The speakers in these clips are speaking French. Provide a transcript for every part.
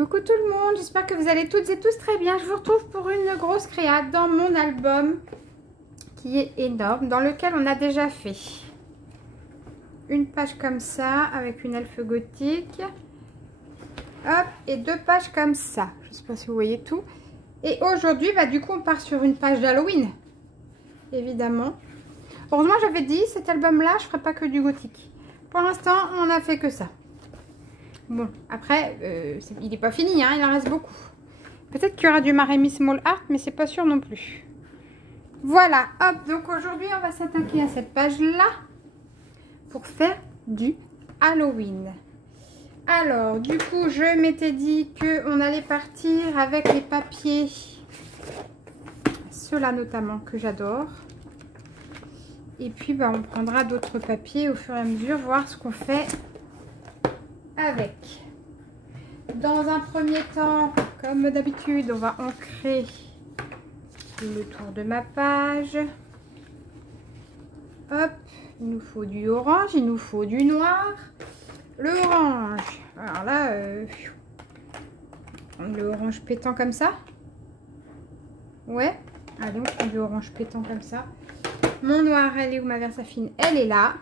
Coucou tout le monde, j'espère que vous allez toutes et tous très bien. Je vous retrouve pour une grosse créa dans mon album qui est énorme, dans lequel on a déjà fait une page comme ça avec une elfe gothique. Hop, et 2 pages comme ça. Je ne sais pas si vous voyez tout. Et aujourd'hui, du coup, on part sur une page d'Halloween, évidemment. Heureusement, j'avais dit, cet album-là, je ne ferai pas que du gothique. Pour l'instant, on n'a fait que ça. Bon, après, il n'est pas fini, hein, il en reste beaucoup. Peut-être qu'il y aura du Maremy Small Art, mais c'est pas sûr non plus. Voilà, hop, donc aujourd'hui, on va s'attaquer à cette page-là pour faire du Halloween. Alors, du coup, je m'étais dit qu'on allait partir avec les papiers, ceux-là notamment, que j'adore. Et puis, on prendra d'autres papiers au fur et à mesure, voir ce qu'on fait avec. Dans un premier temps, comme d'habitude, on va ancrer le tour de ma page. Hop, il nous faut du orange, il nous faut du noir. L'orange, alors là, le orange pétant comme ça. Ouais, allez, on prend du orange pétant comme ça. Mon noir, elle est où ma Versafine? Elle est là.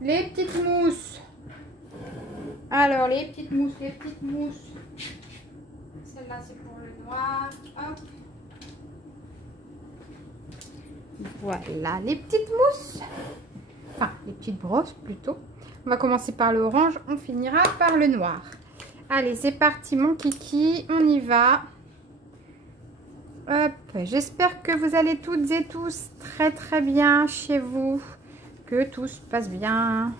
Les petites mousses. Alors, les petites mousses. Celle-là, c'est pour le noir. Hop. Voilà, les petites mousses. Enfin, les petites brosses, plutôt. On va commencer par le orange. On finira par le noir. Allez, c'est parti, mon kiki. On y va. Hop. J'espère que vous allez toutes et tous très bien chez vous. Que tout se passe bien.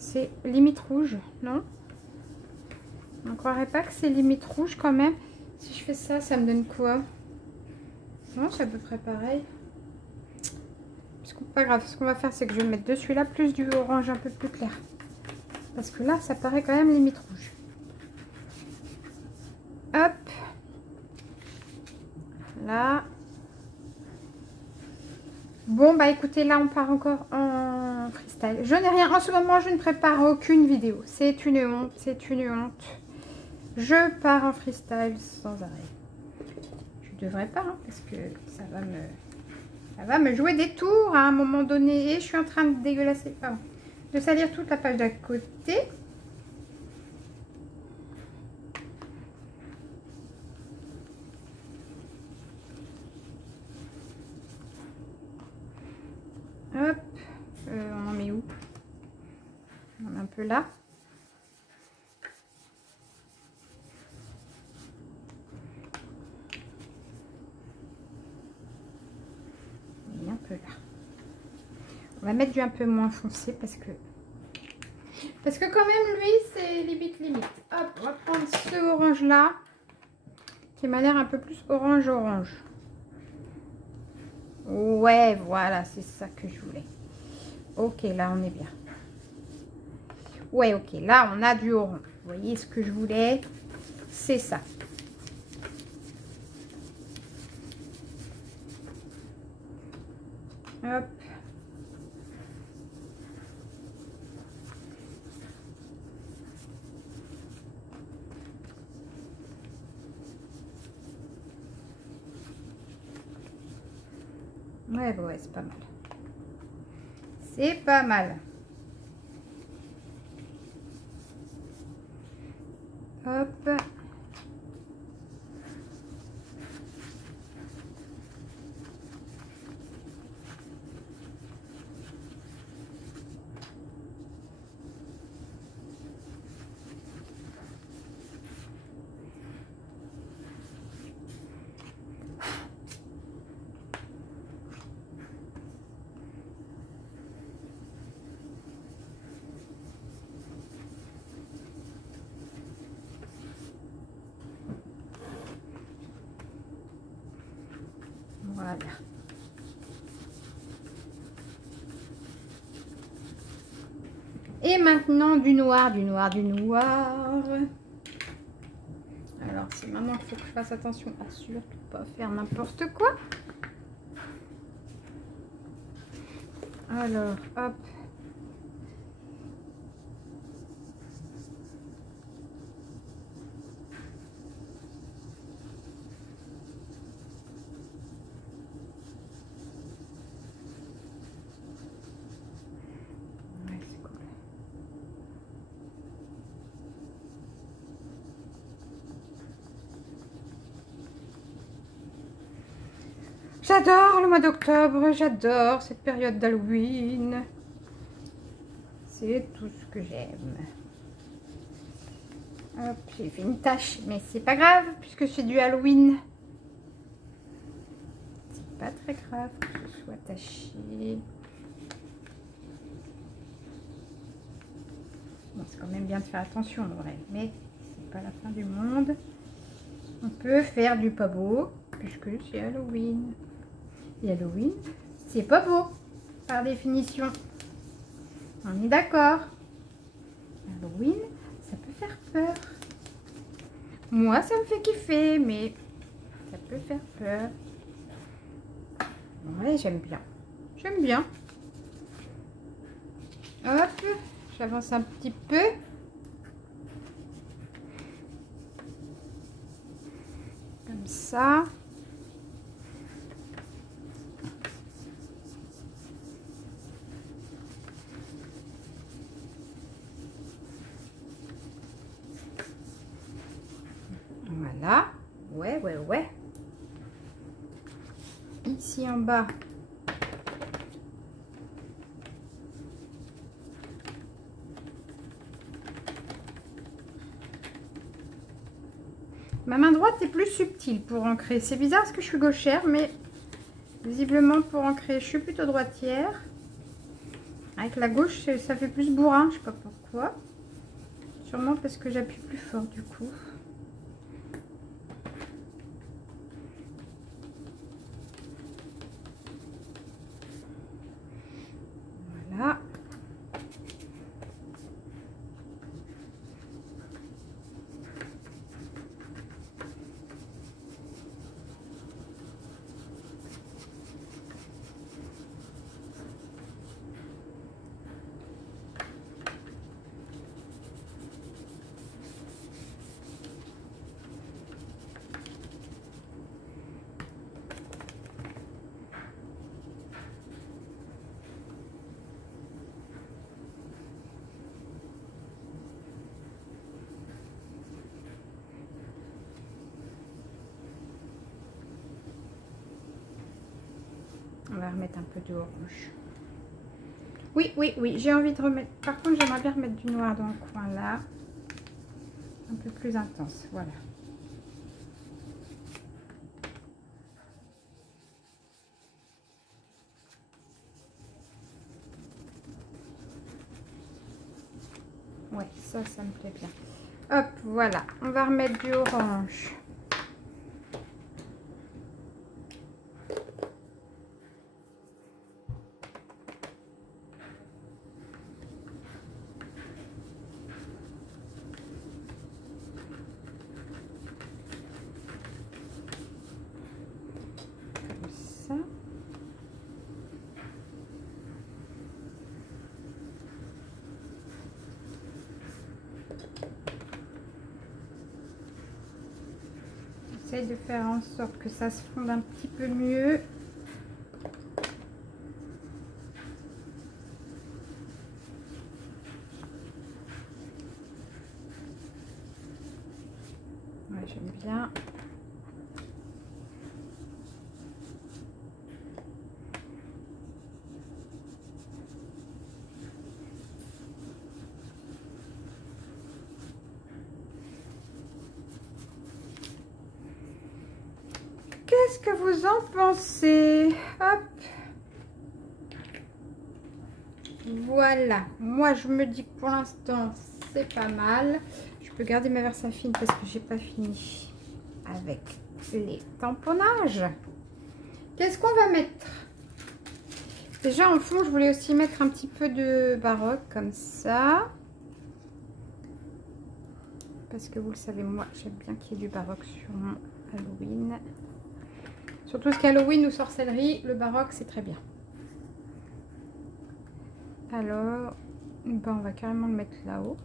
C'est limite rouge, non? On ne croirait pas que c'est limite rouge quand même. Si je fais ça, ça me donne quoi? Non, c'est à peu près pareil. Pas grave, ce qu'on va faire, c'est que je vais mettre de celui-là plus du orange un peu plus clair. Parce que là, ça paraît quand même limite rouge. Hop. Là. Bon, écoutez, là, on part encore en freestyle. Je n'ai rien. En ce moment, je ne prépare aucune vidéo. C'est une honte. C'est une honte. Je pars en freestyle sans arrêt. Je devrais pas, hein, parce que ça va me jouer des tours à un moment donné. Et je suis en train de dégueulasser, de salir toute la page d'à côté. Hop, on en met où? On en met un peu là. Et un peu là. On va mettre du un peu moins foncé parce que quand même lui c'est limite. Hop, on va prendre ce orange là qui m'a l'air un peu plus orange. Ouais, voilà, c'est ça que je voulais. Ok, là, on est bien. Ouais, ok, là, on a du orange. Vous voyez ce que je voulais? C'est ça. Hop. Ouais, c'est pas mal. C'est pas mal. Hop. Voilà. Et maintenant du noir. Alors c'est maintenant qu'il faut que je fasse attention à surtout pas faire n'importe quoi. Alors, hop. « J'adore le mois d'octobre, j'adore cette période d'Halloween. C'est tout ce que j'aime. Hop, j'ai fait une tache, mais c'est pas grave puisque c'est du Halloween. C'est pas très grave que ce soit taché. Bon, c'est quand même bien de faire attention en vrai, mais c'est pas la fin du monde. On peut faire du pas beau puisque c'est Halloween. Et Halloween, c'est pas beau par définition. On est d'accord. Halloween, ça peut faire peur. Moi, ça me fait kiffer, mais ça peut faire peur. Ouais, j'aime bien. J'aime bien. Hop, j'avance un petit peu. Comme ça. Voilà. Ouais. Ici en bas. Ma main droite est plus subtile pour ancrer. C'est bizarre parce que je suis gauchère, mais visiblement pour ancrer, je suis plutôt droitière. Avec la gauche, ça fait plus bourrin, je sais pas pourquoi. Sûrement parce que j'appuie plus fort du coup. Voilà. On va remettre un peu de orange. Oui, j'ai envie de remettre. Par contre, j'aimerais bien remettre du noir dans le coin là. Un peu plus intense, voilà. Ouais, ça me plaît bien. Hop, voilà. On va remettre du orange. J'essaye de faire en sorte que ça se fonde un petit peu mieux. Ouais, j'aime bien. Qu'est-ce que vous en pensez? Hop. Voilà. Moi, je me dis que pour l'instant, c'est pas mal. Je peux garder ma Versafine parce que j'ai pas fini avec les tamponnages. Qu'est-ce qu'on va mettre? Déjà, en fond, je voulais aussi mettre un petit peu de baroque comme ça. Parce que vous le savez, moi, j'aime bien qu'il y ait du baroque sur mon Halloween. Surtout ce qu'Halloween ou sorcellerie, le baroque, c'est très bien. Alors, ben, on va carrément le mettre là-haut.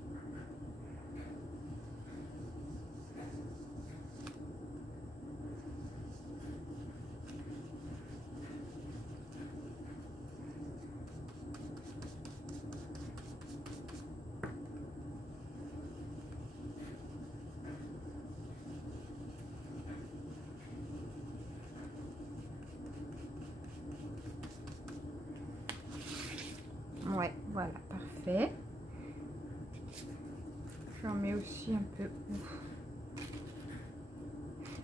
fait. J'en mets aussi un peu.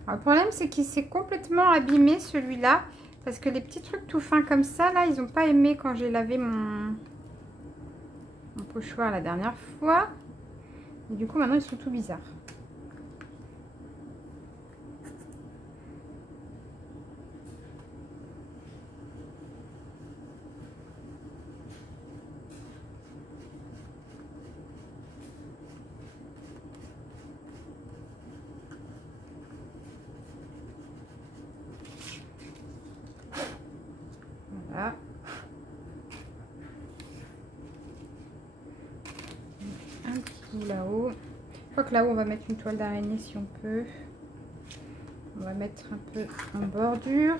Alors, le problème, c'est qu'il s'est complètement abîmé celui-là. Parce que les petits trucs tout fins comme ça, là, ils n'ont pas aimé quand j'ai lavé mon pochoir la dernière fois. Et du coup, maintenant, ils sont tout bizarres. Voilà. Un petit bout là-haut. Je crois que là-haut, on va mettre une toile d'araignée si on peut. On va mettre un peu en bordure.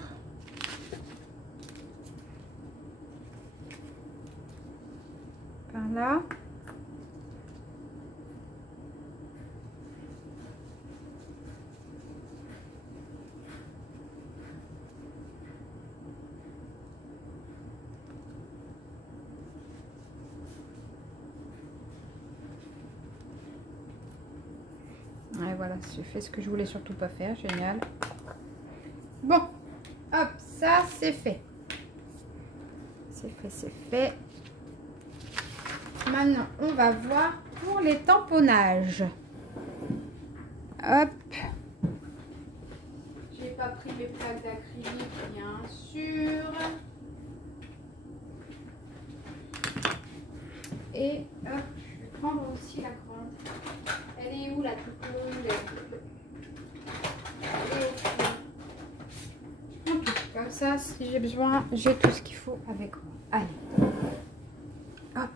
Par là. Et voilà, j'ai fait ce que je voulais surtout pas faire. Génial. Bon, hop, ça c'est fait. C'est fait, c'est fait. Maintenant, on va voir pour les tamponnages. Hop. J'ai pas pris mes plaques d'acrylique, bien sûr. Et hop, je vais prendre aussi la grande. Elle est où la toute longue? Elle est au fond. Je prends tout. Comme ça, si j'ai besoin, j'ai tout ce qu'il faut avec moi. Allez. Hop.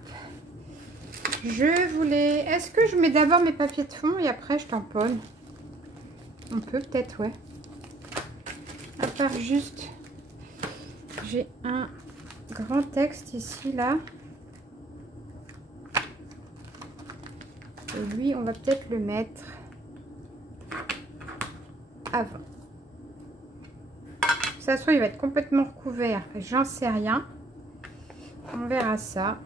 Je voulais... Est-ce que je mets d'abord mes papiers de fond et après je tamponne? On peut peut-être, ouais. À part juste... J'ai un grand texte ici, là. Et lui, on va peut-être le mettre avant. Ça se trouve, il va être complètement recouvert. J'en sais rien. On verra ça.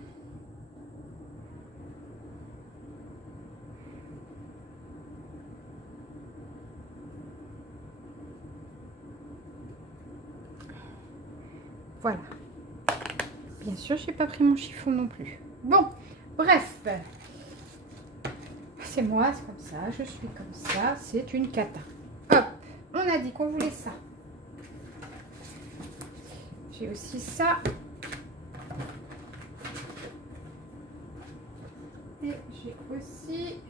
Voilà. Bien sûr, j'ai pas pris mon chiffon non plus. Bon, bref. C'est moi, c'est comme ça, je suis comme ça, c'est une cata. Hop, on a dit qu'on voulait ça. J'ai aussi ça. Et j'ai aussi...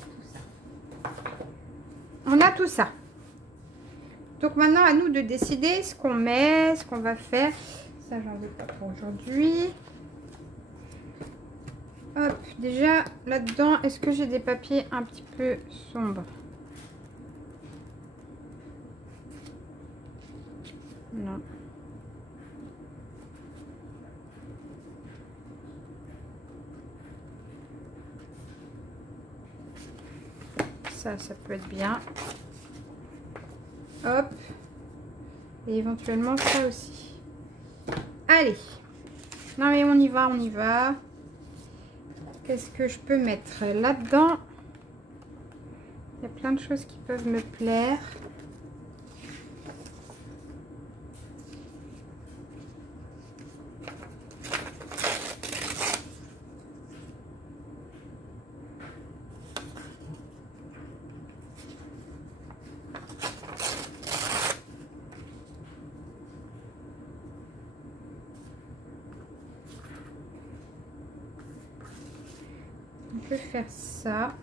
tout ça. On a tout ça. Donc maintenant, à nous de décider ce qu'on met, ce qu'on va faire. Ça, j'en veux pas pour aujourd'hui. Hop, déjà là-dedans, est-ce que j'ai des papiers un petit peu sombres? Non. Ça peut être bien. Hop. Et éventuellement ça aussi. Allez. Non mais on y va, on y va. Qu'est-ce que je peux mettre là-dedans? Il y a plein de choses qui peuvent me plaire. On peut faire ça.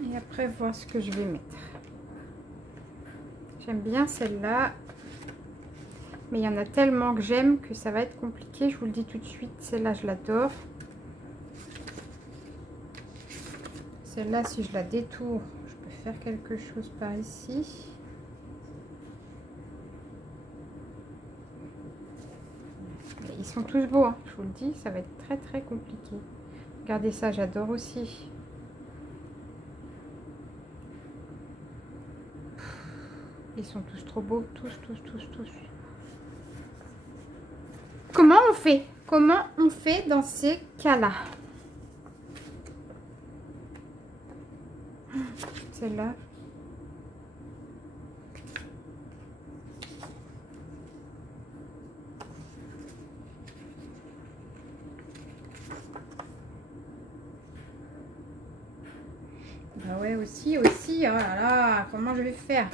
Et après voir ce que je vais mettre. J'aime bien celle-là. Mais il y en a tellement que j'aime que ça va être compliqué. Je vous le dis tout de suite. Celle-là, je l'adore. Celle-là, si je la détourne, je peux faire quelque chose par ici. sont tous beaux, hein. Je vous le dis, ça va être très très compliqué. Regardez ça, j'adore aussi. Ils sont tous trop beaux, tous. Comment on fait? Comment on fait dans ces cas-là? Celle-là. Bah ouais, aussi, oh là là, comment je vais faire?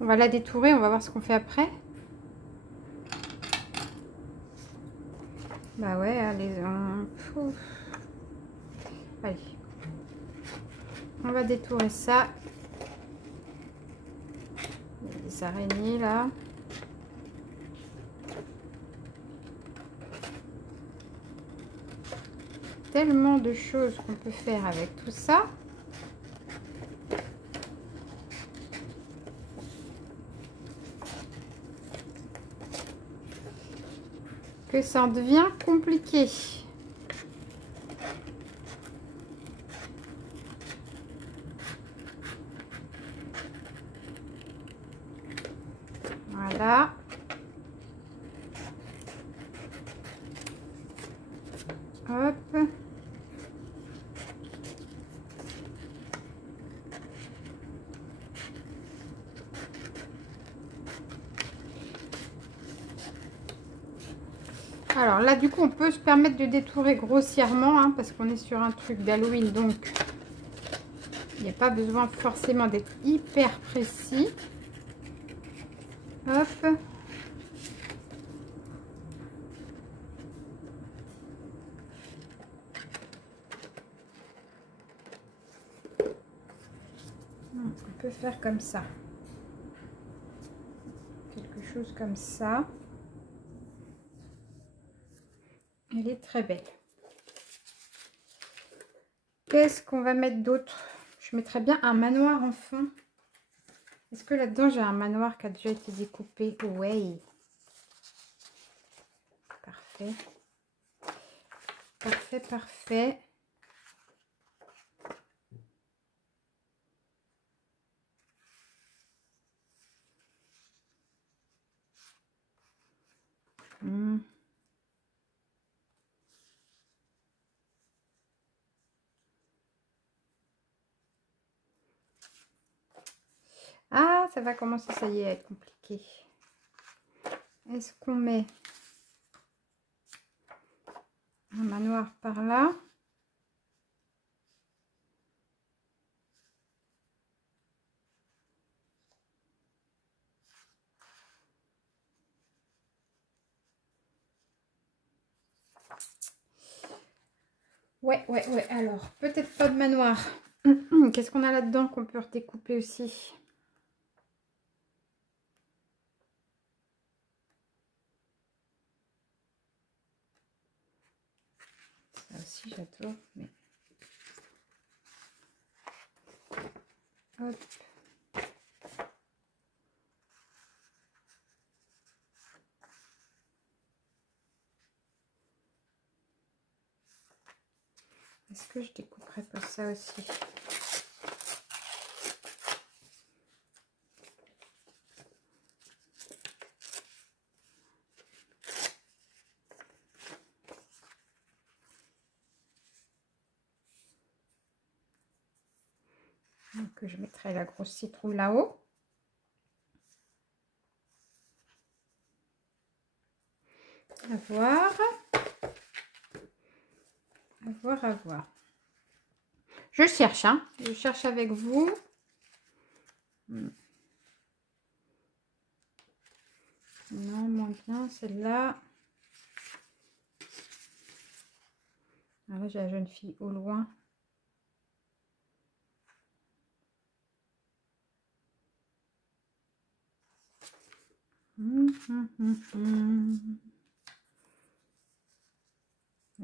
On va la détourer, on va voir ce qu'on fait après. Bah ouais, allez, allez. On va détourer ça. Il y a des araignées là. Tellement de choses qu'on peut faire avec tout ça. Que ça en devient compliqué. Voilà. Hop. Alors là, du coup, on peut se permettre de détourer grossièrement, hein, parce qu'on est sur un truc d'Halloween, donc il n'y a pas besoin forcément d'être hyper précis. Hop. On peut faire comme ça. Quelque chose comme ça. Elle est très belle. Qu'est-ce qu'on va mettre d'autre? Je mettrais bien un manoir en fond. Est-ce que là-dedans, j'ai un manoir qui a déjà été découpé? Ouais. Parfait. Parfait. Ah, ça va commencer, ça y est, à être compliqué. Est-ce qu'on met un manoir par là? Ouais. Alors, peut-être pas de manoir. Qu'est-ce qu'on a là-dedans qu'on peut redécouper aussi? Ça aussi, j'adore. Mais... Hop. Est-ce que je découperai pas ça aussi? Donc, je mettrai la grosse citrouille là-haut. À voir. À voir. Je cherche, hein. Je cherche avec vous. Non, moins bien, celle-là. Ah, là, j'ai la jeune fille au loin.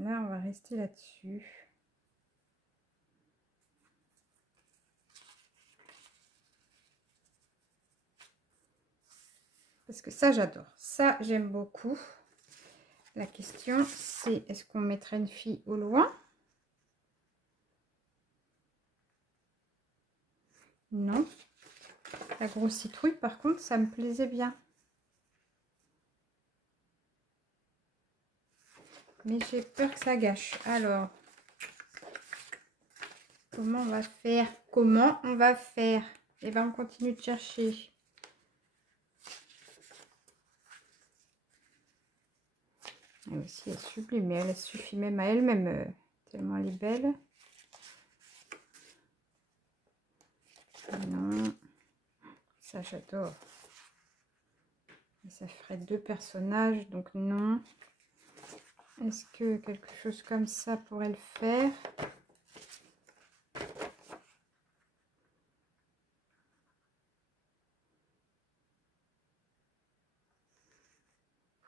Là, on va rester là-dessus. Parce que ça, j'adore. Ça, j'aime beaucoup. La question, c'est est-ce qu'on mettrait une fille au loin? Non. La grosse citrouille, par contre, ça me plaisait bien. Mais j'ai peur que ça gâche. Alors, comment on va faire? Comment on va faire? Et bien, on continue de chercher. Elle aussi, elle est sublime. Mais elle suffit même à elle-même. Tellement elle est belle. Non. Ça, j'adore. Ça ferait 2 personnages, donc non. Est-ce que quelque chose comme ça pourrait le faire?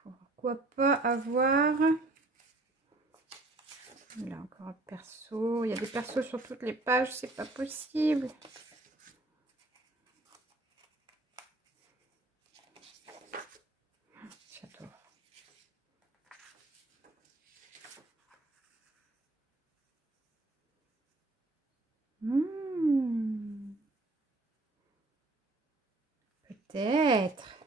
Pourquoi pas avoir... Là, encore un perso. Il y a des persos sur toutes les pages, c'est pas possible. J'adore. Peut-être.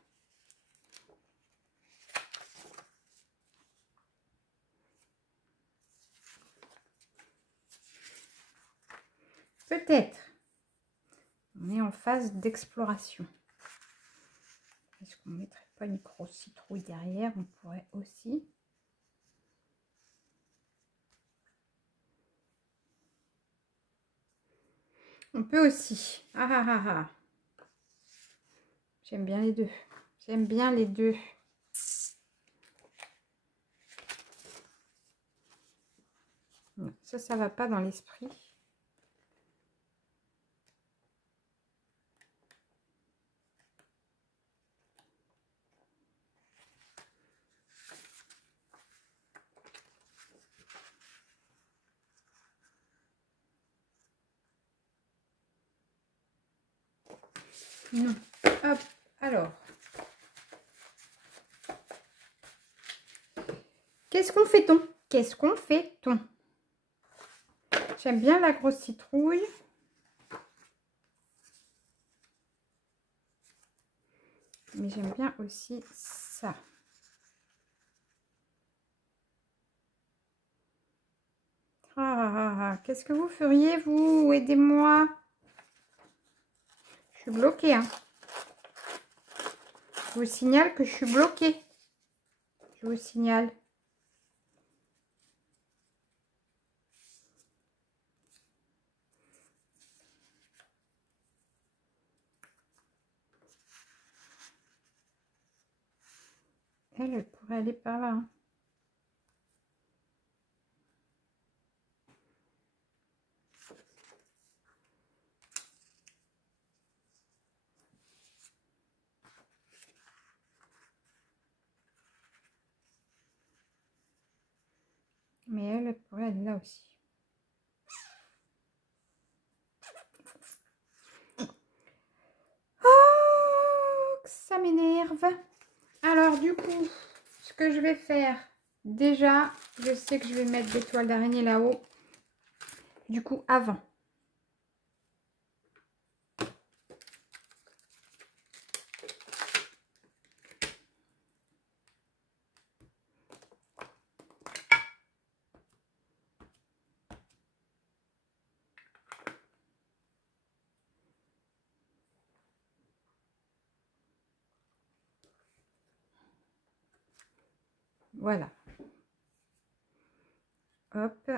Peut-être. On est en phase d'exploration. Est-ce qu'on ne mettrait pas une grosse citrouille derrière? On pourrait aussi. On peut aussi. Ah ah ah ah. J'aime bien les deux. J'aime bien les deux. Non, ça va pas dans l'esprit. Non. Hop. Alors. Qu'est-ce qu'on fait-on? Qu'est-ce qu'on fait-on? J'aime bien la grosse citrouille. Mais j'aime bien aussi ça. Ah, qu'est-ce que vous feriez, vous? Aidez-moi. Je suis bloquée, hein. Je vous signale que je suis bloquée. Je vous signale. Elle pourrait aller par là. Hein. Mais elle pourrait aller là aussi. Oh, ça m'énerve. Alors du coup, ce que je vais faire, déjà, je sais que je vais mettre des toiles d'araignée là-haut. Du coup, avant. Voilà. Hop.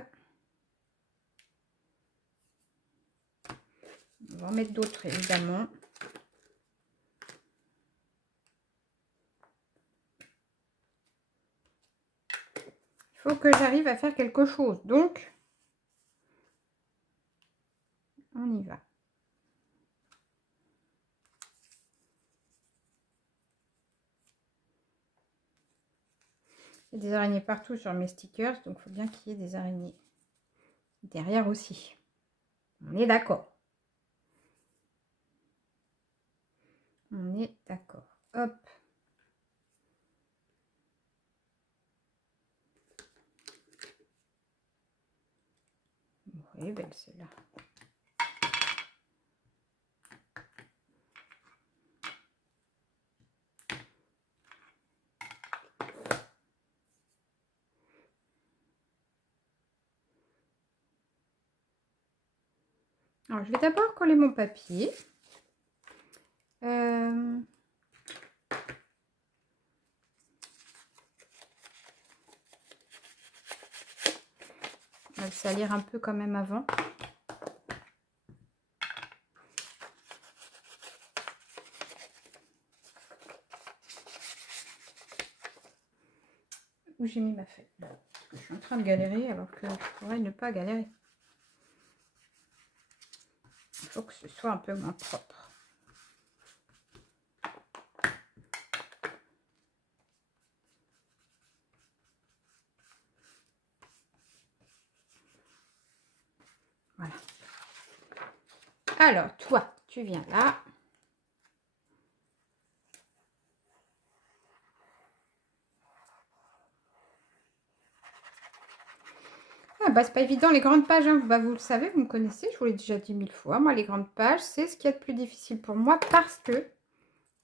On va en mettre d'autres, évidemment. Il faut que j'arrive à faire quelque chose. Donc, on y va. Il y a des araignées partout sur mes stickers, donc il faut bien qu'il y ait des araignées derrière aussi. On est d'accord. On est d'accord. Hop. Oui, belle celle-là. Alors, je vais d'abord coller mon papier. On va le salir un peu quand même avant. Où j'ai mis ma feuille? Je suis en train de galérer alors que je pourrais ne pas galérer. Il faut que ce soit un peu moins propre. Voilà. Alors, toi, tu viens là. Ah bah, c'est pas évident, les grandes pages, hein. Bah, vous le savez, vous me connaissez, je vous l'ai déjà dit 1000 fois. Moi, les grandes pages, c'est ce qui est le plus difficile pour moi parce que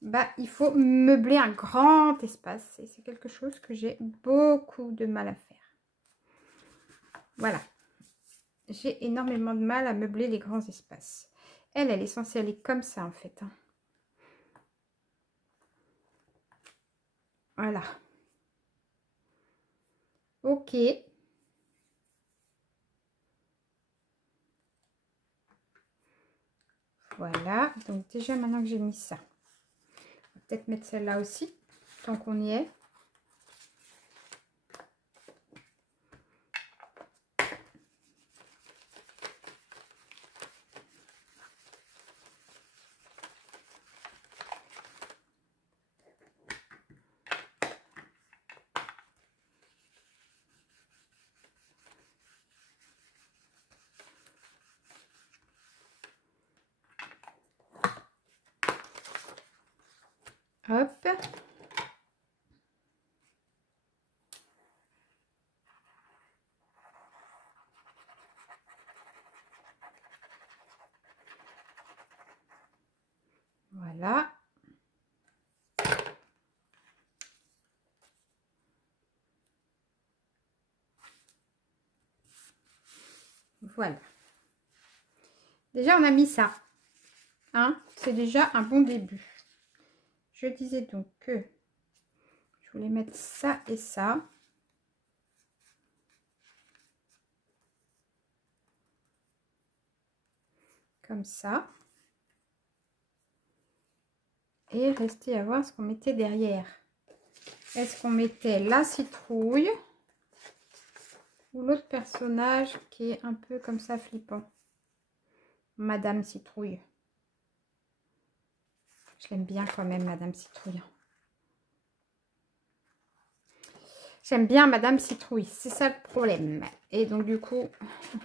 bah, il faut meubler un grand espace. Et c'est quelque chose que j'ai beaucoup de mal à faire. Voilà. J'ai énormément de mal à meubler les grands espaces. Elle est censée aller comme ça, en fait. Hein. Voilà. Ok. Voilà. Donc, déjà, maintenant que j'ai mis ça, on va peut-être mettre celle-là aussi, tant qu'on y est. Hop. Voilà. Voilà. Déjà, on a mis ça. Hein, c'est déjà un bon début. Je disais donc que je voulais mettre ça et ça. Comme ça. Et rester à voir ce qu'on mettait derrière. Est-ce qu'on mettait la citrouille ou l'autre personnage qui est un peu comme ça flippant? Madame Citrouille. Je l'aime bien quand même, Madame Citrouille. J'aime bien Madame Citrouille, c'est ça le problème. Et donc du coup,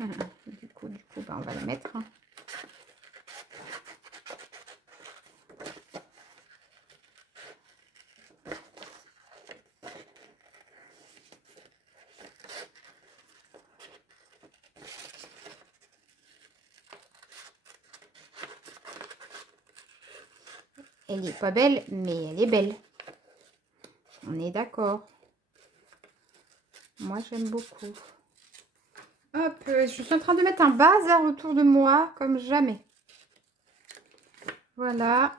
bah, on va la mettre. Hein. Elle n'est pas belle, mais elle est belle. On est d'accord. Moi, j'aime beaucoup. Hop, je suis en train de mettre un bazar autour de moi, comme jamais. Voilà.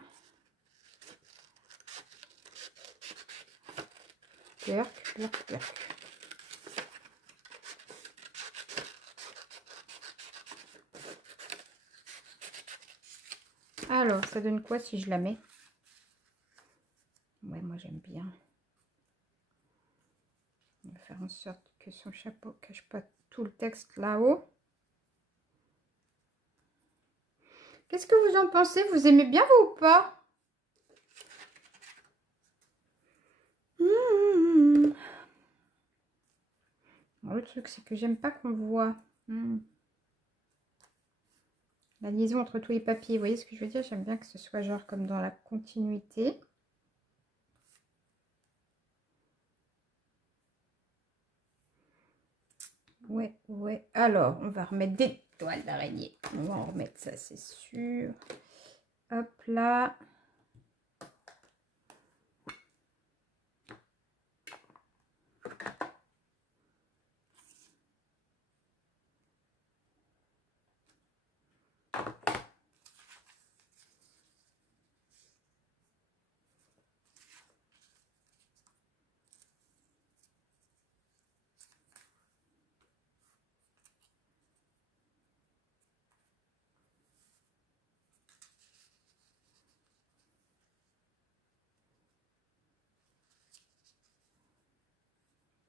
Plurk, plurk, plurk. Alors, ça donne quoi si je la mets? Ouais, moi j'aime bien. On va faire en sorte que son chapeau ne cache pas tout le texte là-haut. Qu'est-ce que vous en pensez? Vous aimez bien vous ou pas? Alors, le truc, c'est que j'aime pas qu'on voit la liaison entre tous les papiers. Vous voyez ce que je veux dire? J'aime bien que ce soit genre comme dans la continuité. Ouais, ouais. Alors, on va remettre des toiles d'araignée. On va en remettre ça, c'est sûr. Hop là.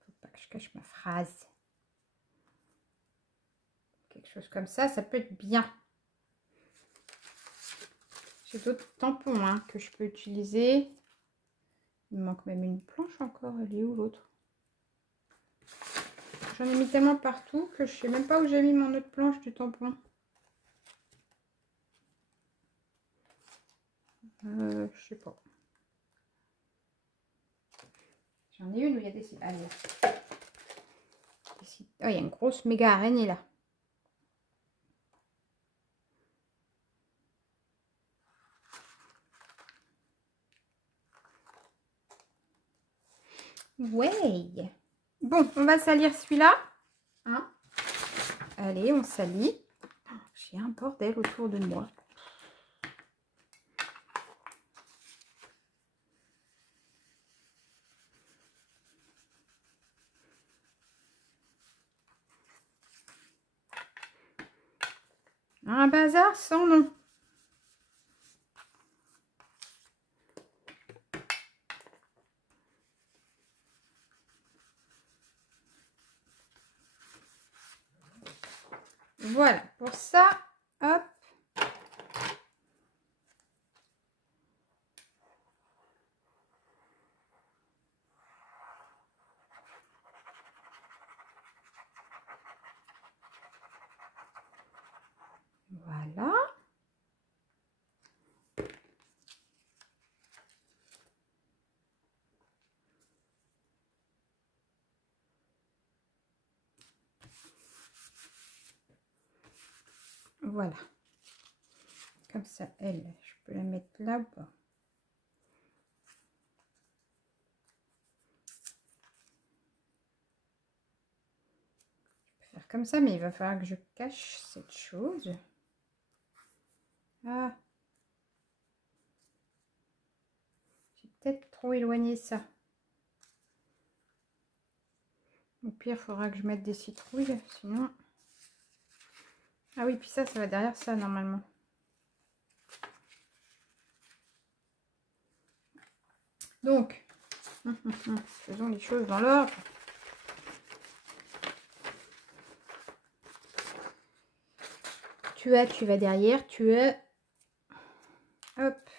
Faut pas que je cache ma phrase. Quelque chose comme ça peut être bien. J'ai d'autres tampons hein, que je peux utiliser. Il me manque même une planche encore. Elle est où l'autre? J'en ai mis tellement partout que je sais même pas où j'ai mis mon autre planche du tampon. Je sais pas. J'en ai une où il y a des... Allez. Oh, il y a une grosse méga araignée là. Ouais. Bon, on va salir celui-là. Hein? Allez, on salit. J'ai un bordel autour de moi. Un bazar sans nom. Voilà, pour ça, hop. Voilà. Voilà. Comme ça, elle, je peux la mettre là-bas. Je peux faire comme ça, mais il va falloir que je cache cette chose. Ah. J'ai peut-être trop éloigné ça. Au pire, il faudra que je mette des citrouilles, sinon... Ah oui, puis ça va derrière ça, normalement. Donc, faisons les choses dans l'ordre. Tu vas derrière, hop.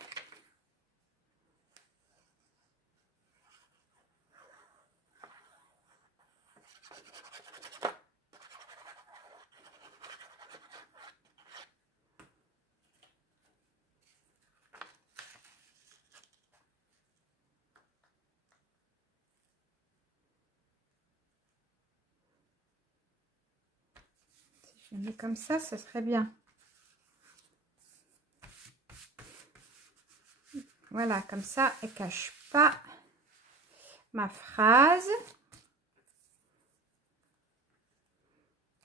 Si je le mets comme ça serait bien. Voilà, comme ça, elle cache pas ma phrase.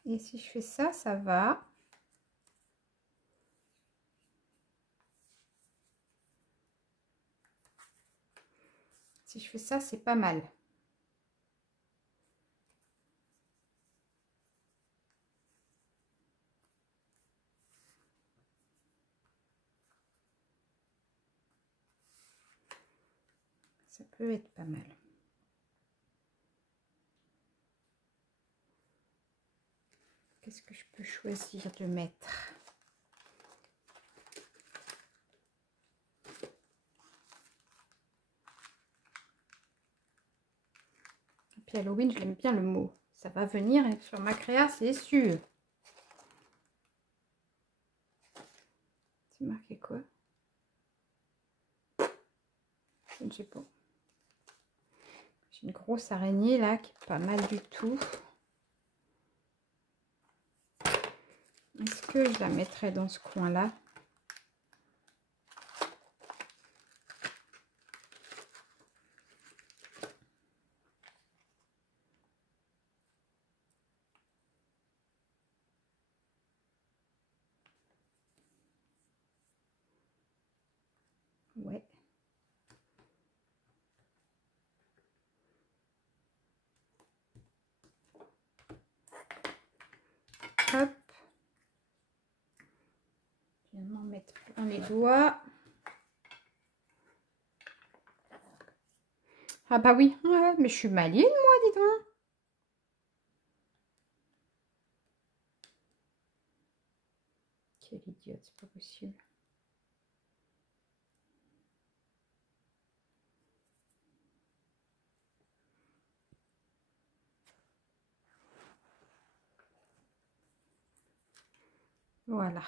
Et si je fais ça, ça va. Si je fais ça, c'est pas mal. Ça peut être pas mal. Qu'est-ce que je peux choisir de mettre? Et puis Halloween, je l'aime bien le mot. Ça va venir sur ma créa, c'est sûr. C'est marqué quoi? Je ne sais pas. J'ai une grosse araignée là qui est pas mal du tout. Est-ce que je la mettrai dans ce coin-là? Ouais. Hop. Je vais m'en mettre dans les doigts. Ah bah oui, ouais, mais je suis maligne moi, dis donc. Quelle idiote, c'est pas possible. Voilà.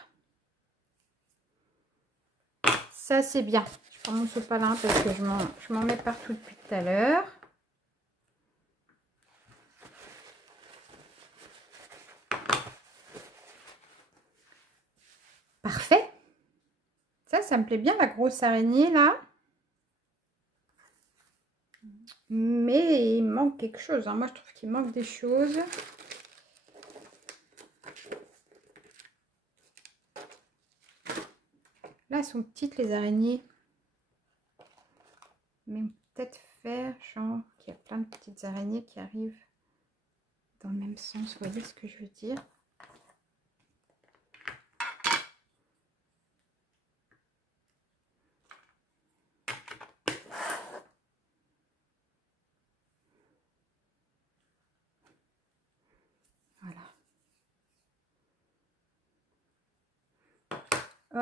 Ça, c'est bien. Je prends mon sopalin parce que je m'en mets partout depuis tout à l'heure. Parfait. Ça me plaît bien, la grosse araignée, là. Mais il manque quelque chose. Hein. Moi, je trouve qu'il manque des choses. Là, elles sont petites, les araignées. Mais peut-être faire genre qu'il y a plein de petites araignées qui arrivent dans le même sens. Vous voyez ce que je veux dire? Voilà.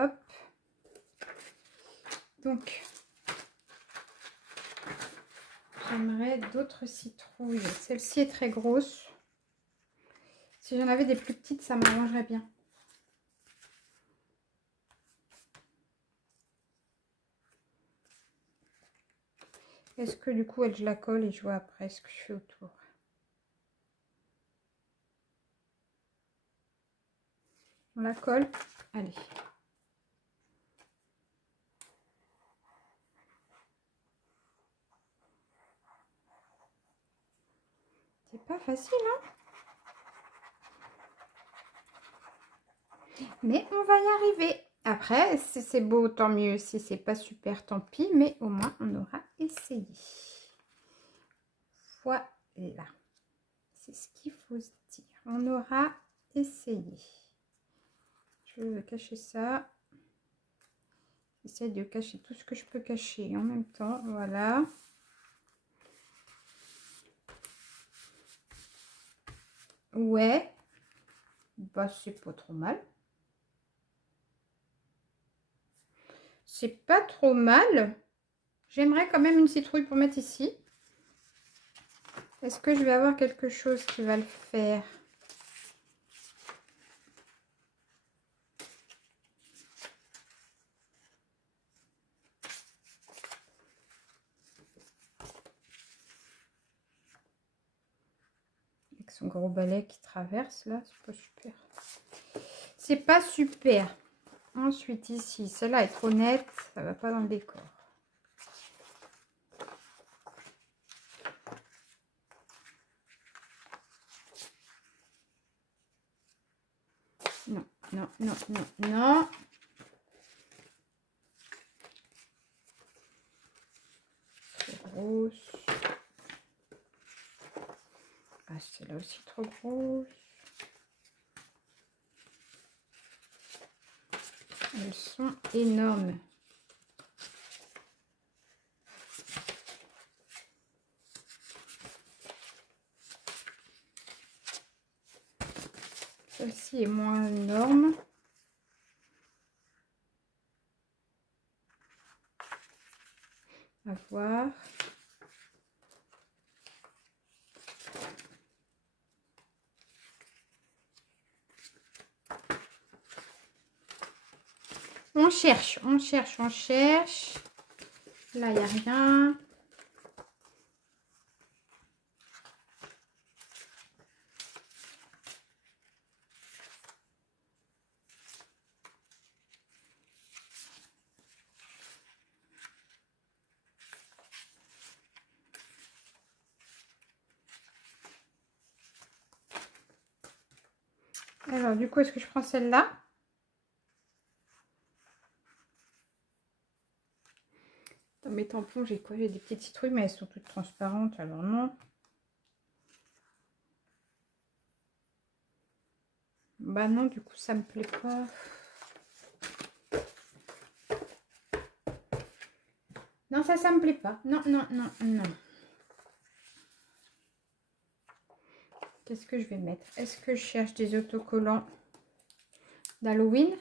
Hop. Donc, j'aimerais d'autres citrouilles. Celle-ci est très grosse. Si j'en avais des plus petites, ça m'arrangerait bien. Est-ce que du coup, je la colle et je vois après ce que je fais autour? On la colle. Allez. C'est pas facile, hein? Mais on va y arriver. Après, si c'est beau, tant mieux. Si c'est pas super, tant pis. Mais au moins, on aura essayé. Voilà. C'est ce qu'il faut se dire. On aura essayé. Je vais cacher ça. J'essaie de cacher tout ce que je peux cacher en même temps. Voilà. Ouais. Bah, c'est pas trop mal. C'est pas trop mal. J'aimerais quand même une citrouille pour mettre ici. Est-ce que je vais avoir quelque chose qui va le faire? Avec son gros balai qui traverse là, c'est pas super. C'est pas super. Ensuite ici, celle-là est trop nette, ça va pas dans le décor. Non, non, non, non, non. C'est grosse. Ah, celle-là aussi trop grosse. Elles sont énormes. Celle-ci est moins énorme. À voir. On cherche, on cherche, on cherche. Là, il n'y a rien. Alors, du coup, est-ce que je prends celle-là? Dans mes tampons, j'ai quoi? J'ai des petites citrouilles, mais elles sont toutes transparentes, alors non. Bah non, du coup, ça me plaît pas. Non, ça me plaît pas. Non, non, non, non. Qu'est-ce que je vais mettre? Est-ce que je cherche des autocollants d'Halloween?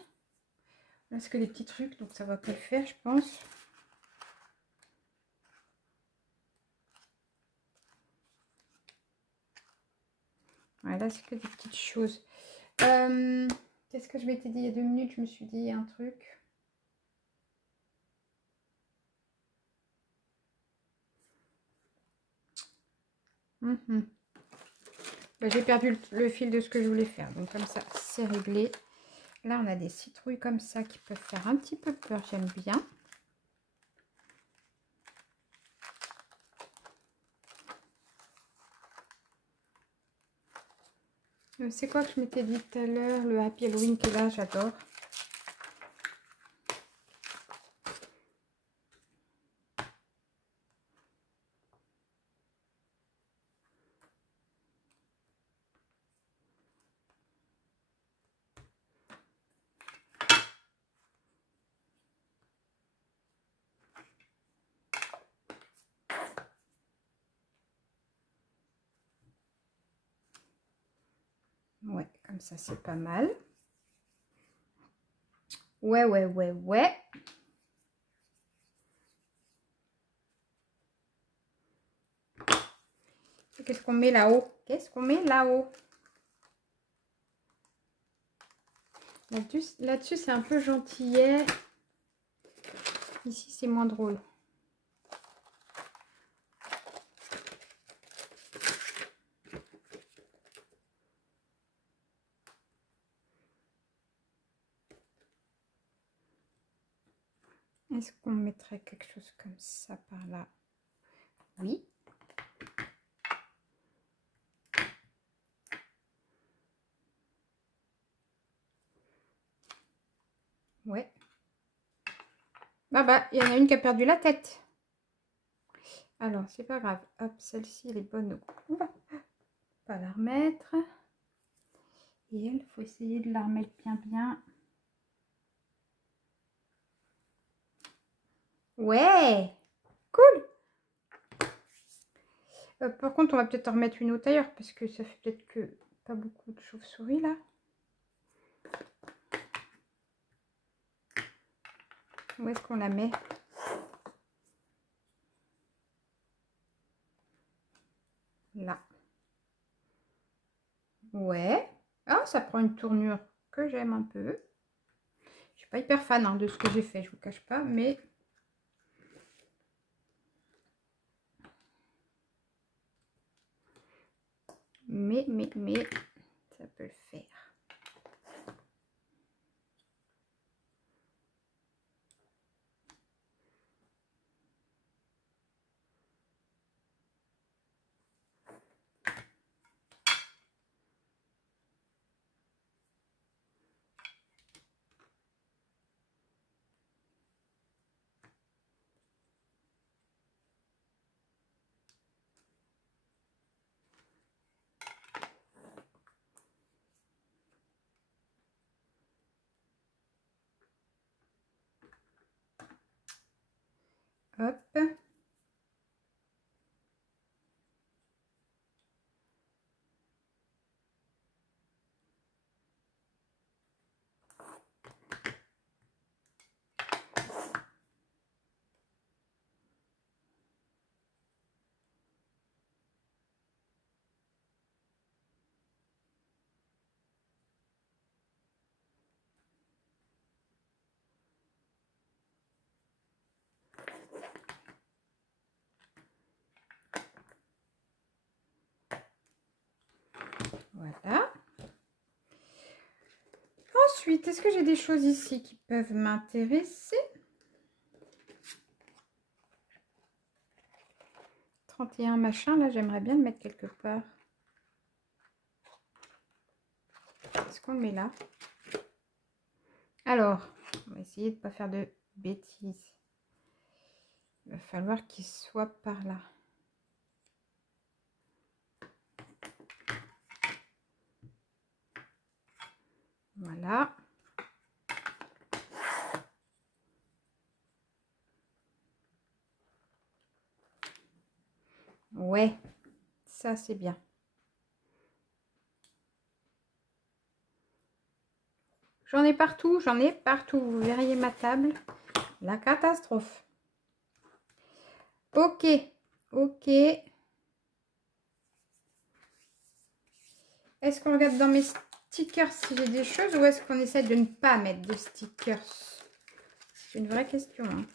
Là, c'est que des petits trucs, donc ça va pas le faire, je pense. Voilà, c'est que des petites choses. Qu'est-ce que je m'étais dit il y a 2 minutes? Je me suis dit un truc. Bah, j'ai perdu le fil de ce que je voulais faire. Donc comme ça, c'est réglé. Là, on a des citrouilles comme ça qui peuvent faire un petit peu peur. J'aime bien. C'est quoi que je m'étais dit tout à l'heure? Le Happy Halloween qui est là, j'adore. Ouais, comme ça, c'est pas mal. Ouais, ouais, ouais, ouais. Qu'est-ce qu'on met là-haut? Qu'est-ce qu'on met là-haut? Là-dessus, c'est un peu gentillet. Ici, c'est moins drôle. Est-ce qu'on mettrait quelque chose comme ça par là? Oui. Ouais. Bah, il y en a une qui a perdu la tête. Alors, c'est pas grave. Hop, celle-ci, elle est bonne. On va pas la remettre. Et elle, il faut essayer de la remettre bien, bien. Ouais, cool. Par contre, on va peut-être en remettre une autre ailleurs parce que ça fait peut-être que pas beaucoup de chauves-souris là. Où est-ce qu'on la met? Là. Ouais. Ah, ça prend une tournure que j'aime un peu. Je suis pas hyper fan hein, de ce que j'ai fait, je vous cache pas, mais... Mais, ça peut le faire. Hop. Voilà. Ensuite, est-ce que j'ai des choses ici qui peuvent m'intéresser? 31 machin, là, j'aimerais bien le mettre quelque part. Est-ce qu'on le met là? Alors, on va essayer de ne pas faire de bêtises. Il va falloir qu'il soit par là. Voilà. Ouais, ça c'est bien. J'en ai partout, Vous verriez ma table. La catastrophe. Ok, ok. Est-ce qu'on regarde dans mes stickers si j'ai des choses ou est-ce qu'on essaie de ne pas mettre de stickers? C'est une vraie question. Hein.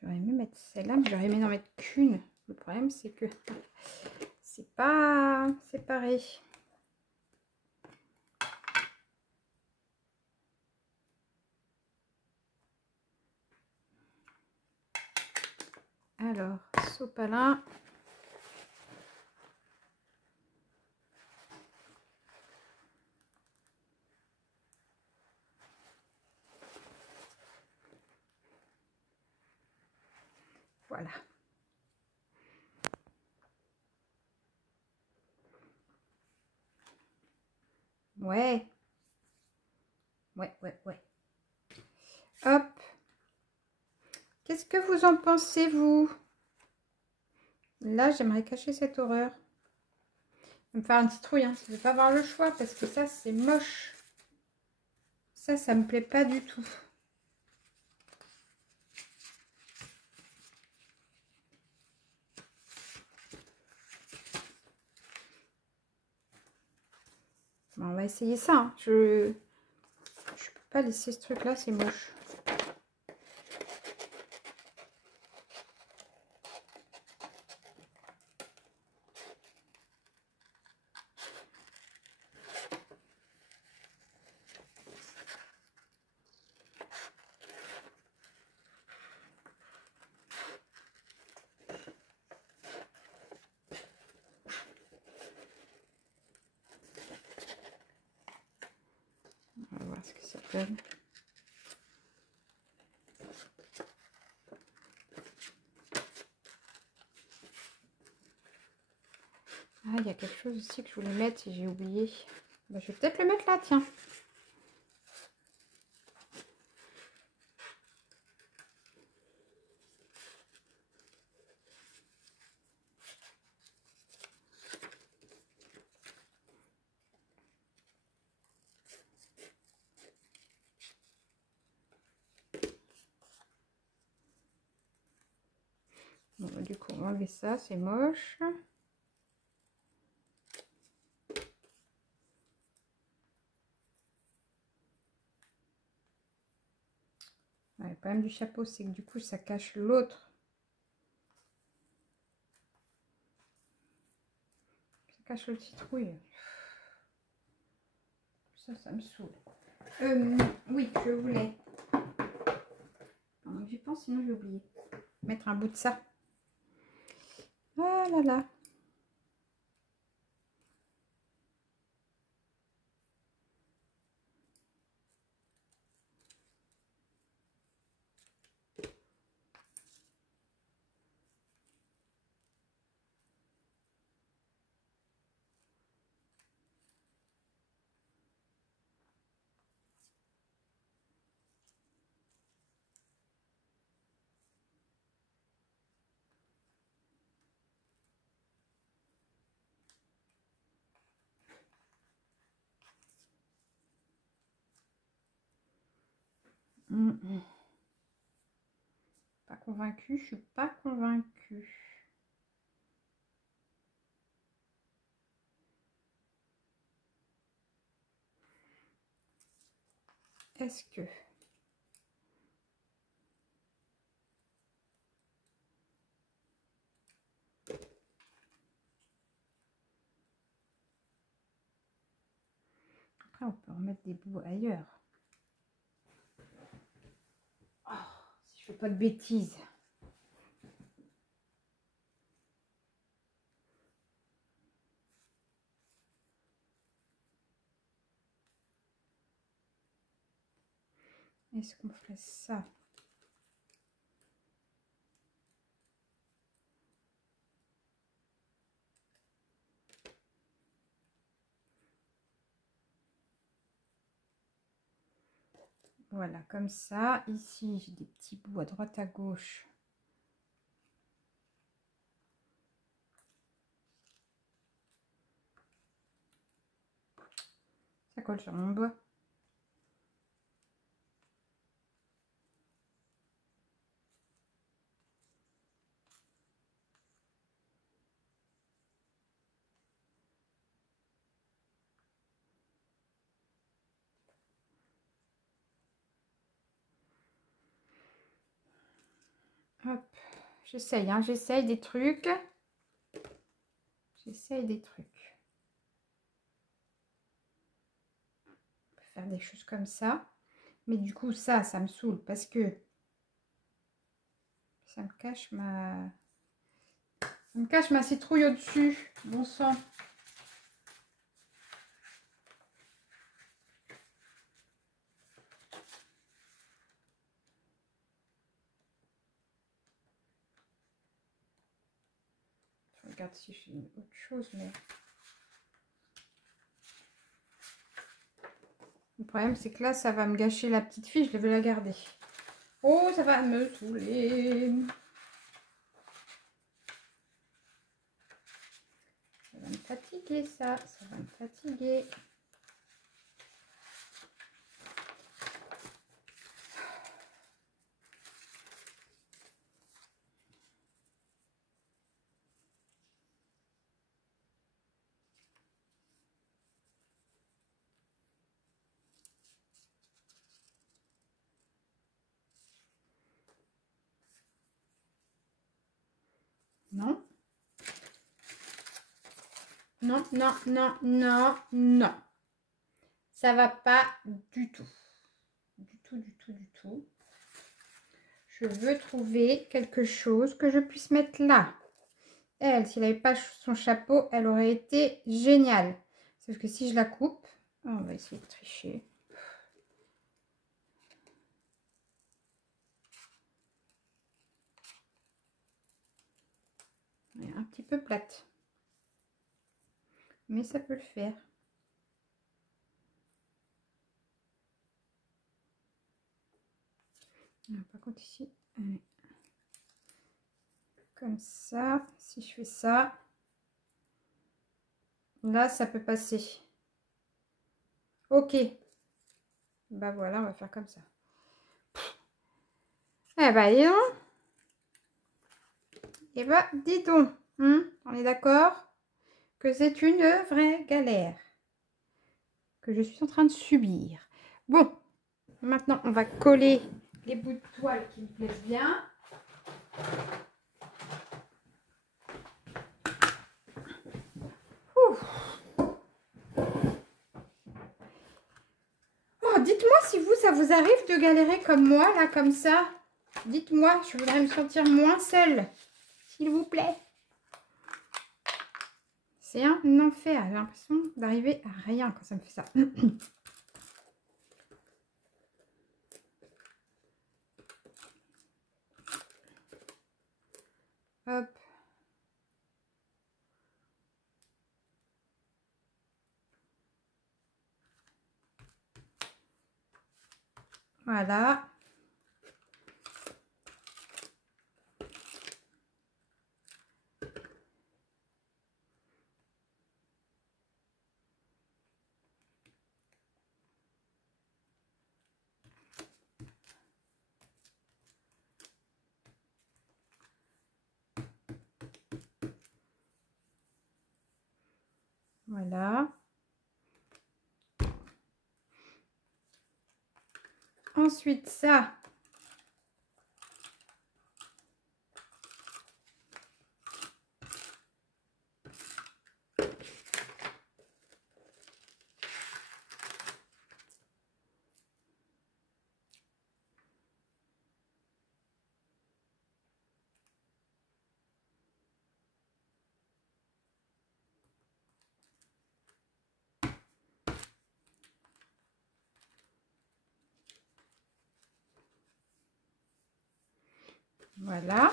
J'aurais aimé mettre celle-là, mais j'aurais aimé n'en mettre qu'une. Le problème, c'est que c'est pas séparé. Alors, sopalin. Voilà. Ouais. Ouais. Hop. Qu'est-ce que vous en pensez, vous? Là, j'aimerais cacher cette horreur. Je vais me faire une citrouille, hein. Je ne vais pas avoir le choix parce que ça, c'est moche. Ça me plaît pas du tout. Bon, on va essayer ça. Hein. Je peux pas laisser ce truc-là, c'est moche. On va voir ce que ça donne. Ah, il y a quelque chose aussi que je voulais mettre et j'ai oublié. Bah, je vais peut-être le mettre là, tiens. Bon, bah, du coup, on va enlever ça, c'est moche. Ouais, le problème du chapeau, c'est que du coup, ça cache l'autre. Ça cache le citrouille. Ça me saoule. Oui, je voulais. J'y pense, sinon j'ai oublié. Mettre un bout de ça. Ah là là. Pas convaincue, je suis pas convaincue. Est-ce que... Après, on peut remettre des bouts ailleurs. Oh, si je fais pas de bêtises. Est-ce qu'on ferait ça? Voilà, comme ça. Ici, j'ai des petits bouts à droite à gauche. Ça colle sur mon doigt. Hop, j'essaye, hein, j'essaye des trucs. J'essaye des trucs. On peut faire des choses comme ça. Mais du coup, ça me saoule parce que ça me cache ma citrouille au-dessus. Bon sang. Je regarde si j'ai autre chose, mais... Le problème, c'est que là, ça va me gâcher la petite fille. Je vais la garder. Oh, ça va me saouler. Ça va me fatiguer, ça. Ça va me fatiguer. Non. Non, non, non, non, non. Ça va pas du tout. Du tout, du tout, du tout. Je veux trouver quelque chose que je puisse mettre là. Elle, s'il n'avait pas son chapeau, elle aurait été géniale. Sauf que si je la coupe, on va essayer de tricher. Elle est un petit peu plate. Mais ça peut le faire. Par contre ici, comme ça, si je fais ça, là ça peut passer. Ok. Bah voilà, on va faire comme ça. Eh bah dis donc. Eh bah dis donc. On est d'accord que c'est une vraie galère que je suis en train de subir. Bon, maintenant on va coller les bouts de toile qui me plaisent bien. Oh, dites-moi si vous, ça vous arrive de galérer comme moi, là, comme ça. Dites-moi, je voudrais me sentir moins seule, s'il vous plaît. C'est un enfer, j'ai l'impression d'arriver à rien quand ça me fait ça. Hop. Voilà. Voilà. Ensuite, ça. Voilà.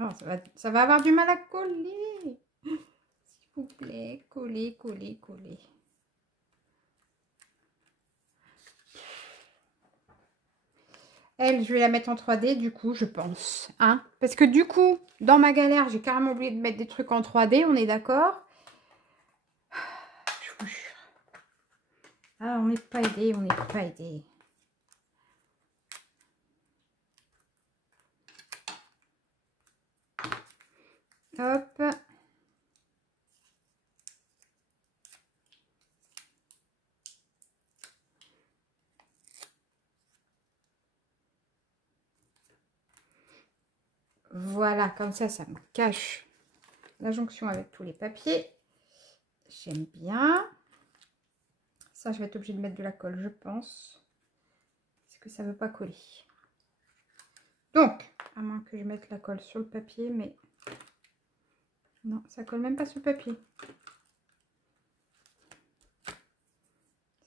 Oh, ça va avoir du mal à coller. S'il vous plaît, coller, coller, coller. Elle, je vais la mettre en 3D, du coup, je pense. Hein, parce que du coup, dans ma galère, j'ai carrément oublié de mettre des trucs en 3D, on est d'accord? Je vous jure. Ah, on n'est pas aidé, on n'est pas aidé. Hop. Voilà, comme ça me cache la jonction avec tous les papiers. J'aime bien. Ça, je vais être obligée de mettre de la colle, je pense. Parce que ça ne veut pas coller. Donc, à moins que je mette la colle sur le papier, mais non, ça colle même pas sur le papier.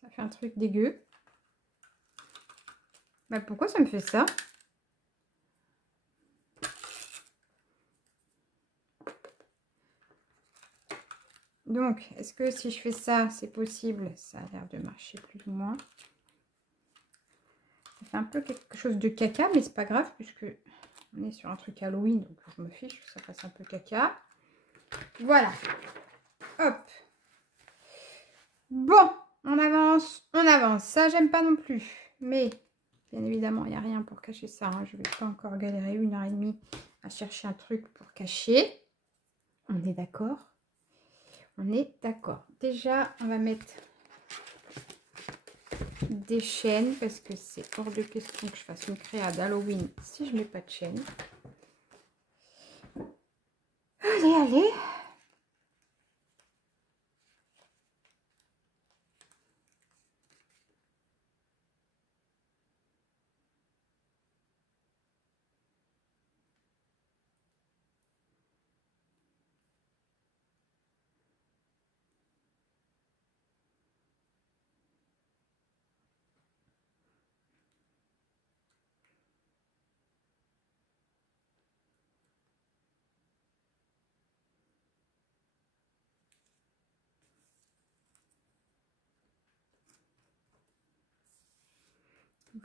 Ça fait un truc dégueu. Bah, pourquoi ça me fait ça? Donc, est-ce que si je fais ça, c'est possible? Ça a l'air de marcher plus ou moins. Ça fait un peu quelque chose de caca, mais c'est pas grave puisque on est sur un truc Halloween, donc je me fiche, ça fasse un peu caca. Voilà. Hop. Bon, on avance, on avance. Ça, j'aime pas non plus. Mais, bien évidemment, il n'y a rien pour cacher ça. Hein. Je vais pas encore galérer 1h30 à chercher un truc pour cacher. On est d'accord? On est d'accord. Déjà, on va mettre des chaînes parce que c'est hors de question que je fasse une créa d'Halloween si je mets pas de chaîne. Allez, allez.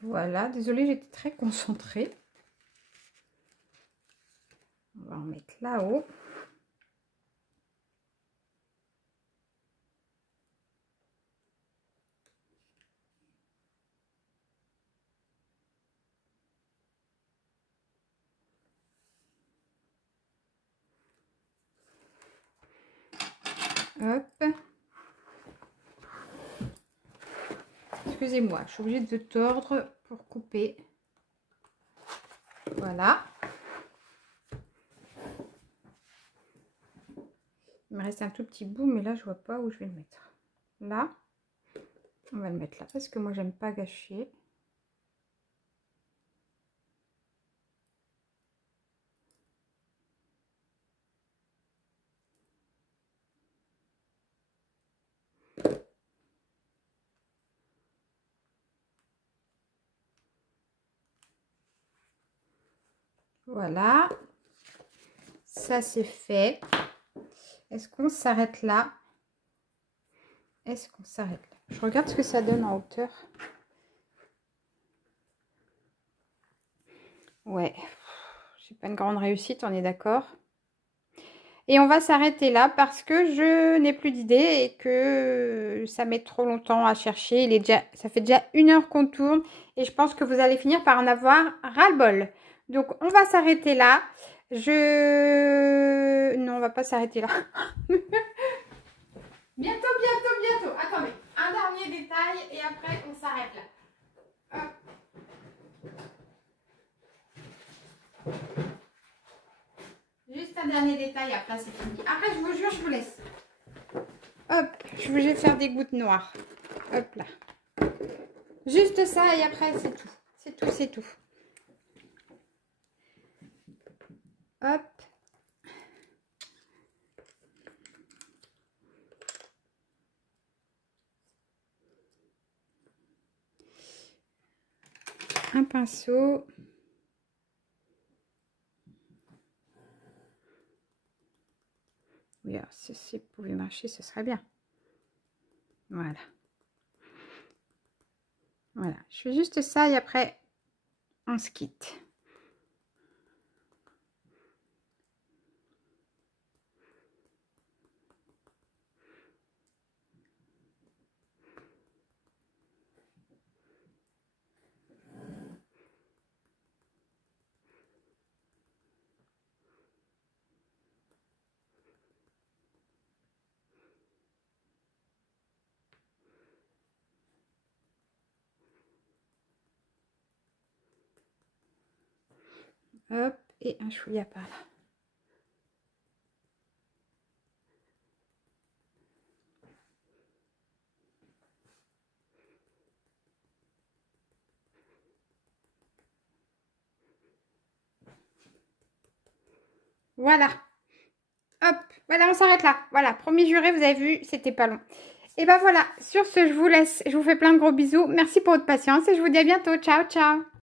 Voilà, désolée, j'étais très concentrée. On va en mettre là-haut. Hop. Excusez-moi, je suis obligée de tordre pour couper. Voilà. Il me reste un tout petit bout, mais là, je vois pas où je vais le mettre. Là. On va le mettre là parce que moi, j'aime pas gâcher. Voilà. Ça, c'est fait. Est-ce qu'on s'arrête là? Est-ce qu'on s'arrête là? Je regarde ce que ça donne en hauteur. Ouais. C'est pas une grande réussite, on est d'accord. Et on va s'arrêter là parce que je n'ai plus d'idée et que ça met trop longtemps à chercher. Ça fait déjà 1 heure qu'on tourne et je pense que vous allez finir par en avoir ras-le-bol. Donc, on va s'arrêter là. Non, on va pas s'arrêter là. Bientôt, bientôt, bientôt. Attendez, un dernier détail et après, on s'arrête là. Hop. Juste un dernier détail, après c'est fini. Après, je vous jure, je vous laisse. Hop, je vais faire des gouttes noires. Hop là. Juste ça et après, c'est tout. C'est tout, c'est tout. Hop. pinceau. Oui, alors, si vous pouvez marcher, ce serait bien. Voilà. Voilà, je fais juste ça et après, on se quitte. Hop, et un chouïa par là. Voilà. Hop, voilà, on s'arrête là. Voilà, premier juré, vous avez vu, c'était pas long. Et ben voilà, sur ce, je vous laisse. Je vous fais plein de gros bisous. Merci pour votre patience et je vous dis à bientôt. Ciao, ciao.